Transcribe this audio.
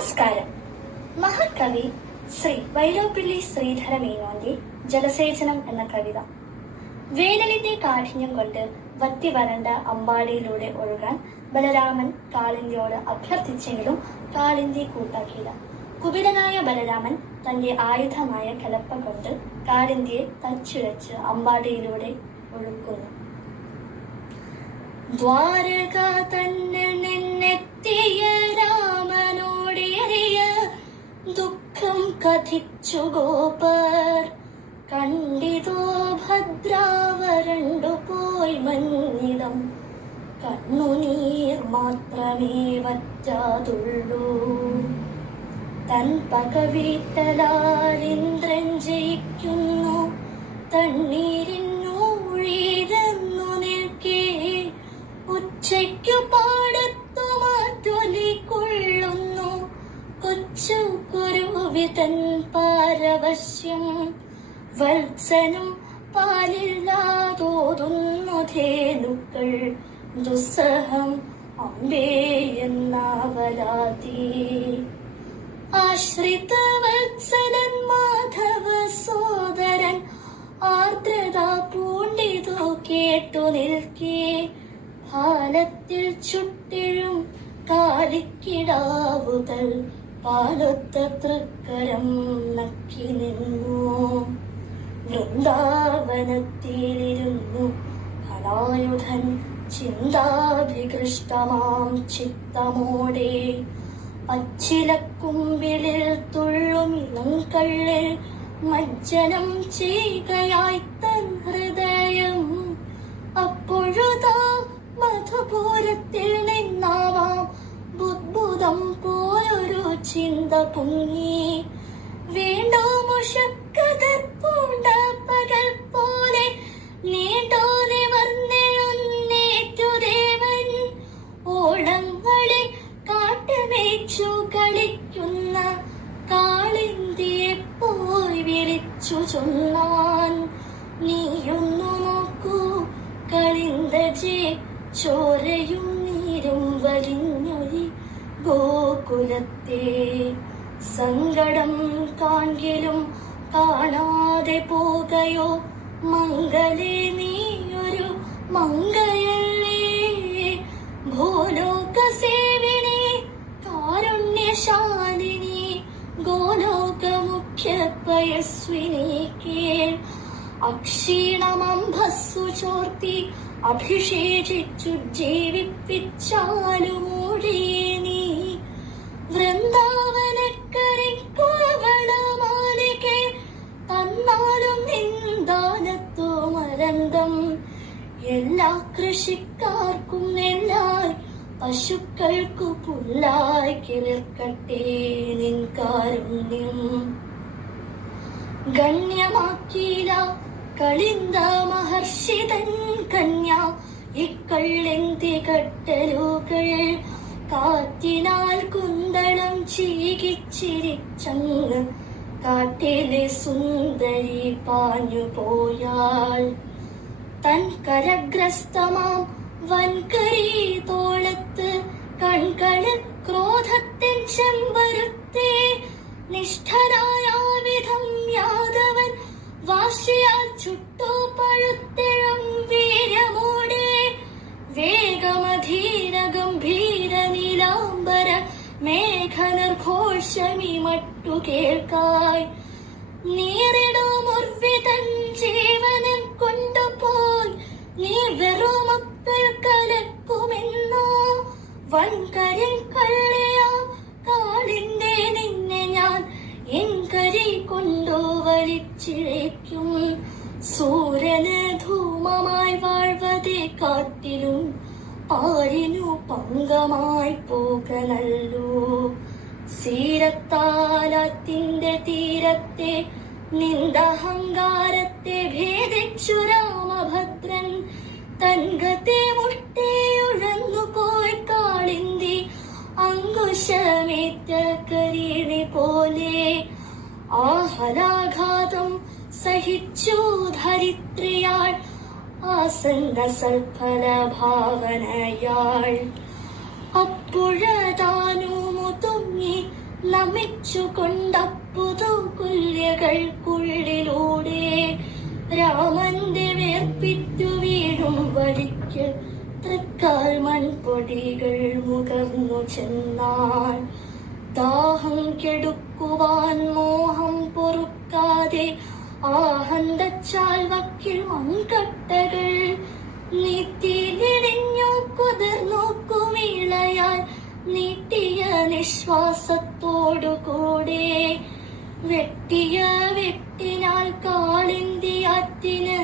നമസ്കാരം. മഹാകവി ശ്രീ വൈലോപ്പിള്ളി ശ്രീധര മേനോന്റെ ജലസേചനം എന്ന കവിത. വേനലിന്റെ കാഠിന്യം കൊണ്ട് വറ്റി വരണ്ട അമ്പാടിയിലൂടെ ഒഴുകാൻ ബലരാമൻ കാളിന്തിയോട് അഭ്യർത്ഥിച്ചെങ്കിലും കാളിന്തി കൂട്ടാക്കിയില്ല. കുപിതനായ ബലരാമൻ തന്റെ ആയുധമായ കലപ്പ കൊണ്ട് കാളിന്തിയെ തച്ചുരച്ച് അമ്പാടിയിലൂടെ ഒഴുക്കുന്നു. ദ്വാരക തന്നെ നിന്നെത്തിയ ദുഃഖം കഥിച്ചു ഗോപർ. കണ്ടിതോ ഭദ്രാവരണ്ടു പോയി മഞ്ഞിടം കണ്ണുനീർ മാത്രമേ വറ്റാതുള്ളൂ. തൻ പകവീട്ടലാൽ ഇന്ദ്രൻ ജയിക്കുന്നു. തണ്ണീരിന്നൂഴിരുന്നു നിൽക്കേ. ഉച്ചയ്ക്കു പാരവശ്യം വത്സനും പാലില്ലാതോതുന്നു ധേനുക്കൾ ദുസ്സഹം അമ്പേ എന്നാവലാതി. ആശ്രിത വത്സലൻ മാധവ സോദരൻ ആർദ്രത പൂണ്ടിതോ കേട്ടു നിൽക്കേ. ഭാലത്തിൽ ചുട്ടിഴും കാലിക്കിടാവുകൾ പാലൊത്ത തൃക്കരം നക്കി നിന്നു. വൃന്ദാവനത്തിലിരുന്നു. കലായുധൻ ചിന്താഭികൃഷ്ടമാം ചിത്തമോടെ. പച്ചിലക്കുമ്പിളിൽ തുള്ളും ഇളങ്കള്ളിൽ കള്ളിൽ മജ്ജനം ചെയ്യുകയായി തൻ ഹൃദയം. അപ്പോഴുതാ മധുപൂരത്തിൽ പൊങ്ങി വേണ്ടോ മുഷക്കതർ പൂണ്ട പകൽ പോലെ? നീണ്ടോലെ വന്നെഴുന്നേറ്റു ദേവൻ ഓളങ്ങളെ കാട്ടുമേച്ചു കളിക്കുന്ന കാളിന്തിയെ പോയി വിളിച്ചു ചൊന്നാൻ. നീയൊന്നു നോക്കൂ കളിന്തജെ ചോരയും നീരും വലിഞ്ഞൊരി ഗോകുലത്തെ. സങ്കടം കാണിലും കാണാതെ പോകയോ മംഗലേ നീയൊരു മംഗയല്ലേ ഭൂലോക സേവിനി കാരുണ്യശാലിനി ഗോലോക മുഖ്യ പയസ്വിനി കേൾ. അക്ഷീണമംഭസ്സു ചോർത്തി അഭിഷേചിച്ചു ജീവിപ്പിച്ചാലുമൂഴിയേ നീ കൃഷിക്കാർക്കും നെല്ലായി പശുക്കൾക്കു പുല്ലായി കിളിർക്കട്ടെ നിൻ കാരുണ്യം. ഗണ്യമാക്കിയില്ല കളിന്ത മഹർഷിതൻ കന്യ ഇക്കള്ളെന്തി കട്ടലുകൾ കാറ്റിനാൽ കുന്തളം ചീകിച്ചിരിച്ചങ്ങ് കാട്ടിലെ സുന്ദരി പാഞ്ഞു പോയാൾ. തൻ കരഗ്രസ്തമാം വൻകരി തോളത്ത് കൺകൾ ക്രോധത്തിൻ ചെമ്പരുത്തേ. നിഷ്ഠനായ വിധം യാദവൻ വാശിയാൽ ചുട്ടു പഴുത്തിഴം വീരമോടെ. വേഗമധീര ഗംഭീര നീലാംബര മേഘനർഘോഷമി മട്ടു കേൾക്കായി നീറിടുമുർവിതൻ മുർവിതഞ്ചേ വെറുമപ്പിൽ കലക്കുമെന്നോ വൻകരിൽ കള്ളിയാം? കാളിന്റെ നിന്നെ ഞാൻ എൻകരി കൊണ്ടോ വലിച്ചിഴയ്ക്കും. സൂര്യന് ധൂമമായി വാഴ്വതേ കാട്ടിലും പാരിനു പങ്കമായി പോകലല്ലോ സീരത്താലത്തിന്റെ തീരത്തെ നിന്ദഹങ്കാരത്തെ ഭേദിച്ചു രാമഭദ്രൻ. തൻകത്തെ മുട്ടിയുഴന്നു പോയി കാളിന്തി അങ്കുശമേറ്റ കരീണി പോലെ ആഹലാഘാതം സഹിച്ചു ധരിത്രിയാൾ ആസന്ന സൽഫല ഭാവനയാൾ. അപ്പോഴതാനു മുതുങ്ങി നമിച്ചു കൊണ്ടപ്പുതു കുല്യകൾക്കുള്ളിലൂടെ രാമന്റെ വേർപ്പിറ്റു വീഴും വഴിക്ക് തൃക്കാൽ മൺപൊടികൾ മുകർന്നു ചെന്നാൽ ദാഹം കെടുക്കുവാൻ മോഹം പൊറുക്കാതെ ആഹന്തച്ചാൽ വക്കിൽ മൺകട്ടകൾ നീത്തിലിടിഞ്ഞു കുതിർന്നു കുമിളയാൽ നീട്ടിയ നിശ്വാസത്തോടുകൂടെ വെട്ടിയ വെട്ടിനാൽ കാളിന്തിയാറ്റിന്